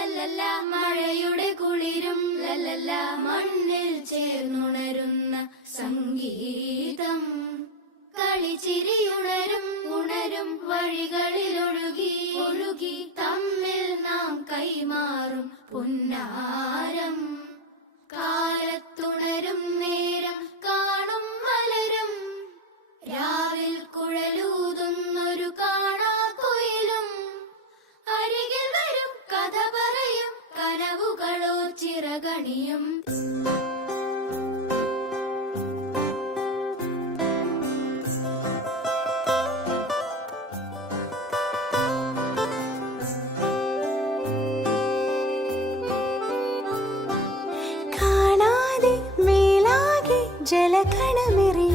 ലല്ലല്ല മഴയുടെ കുളിരും ലല്ലല്ല മണ്ണിൽ ചേർന്നുണരുന്ന സംഗീതം കളിച്ചിരിയുണരും ഉണരും വഴികളിൽ ഒഴുകി ഒഴുകി തമ്മിൽ നാം കൈമാറും പുന്നാരം കാലത്തുണരും നേരം കാണും മലരും രാവിൽ കുഴലൂതുന്നൊരു കാണാക്കുയിലും അരികിൽ വരും കഥ പറയും കനവുകളോ ചിറകണിയും ജലകണമെറി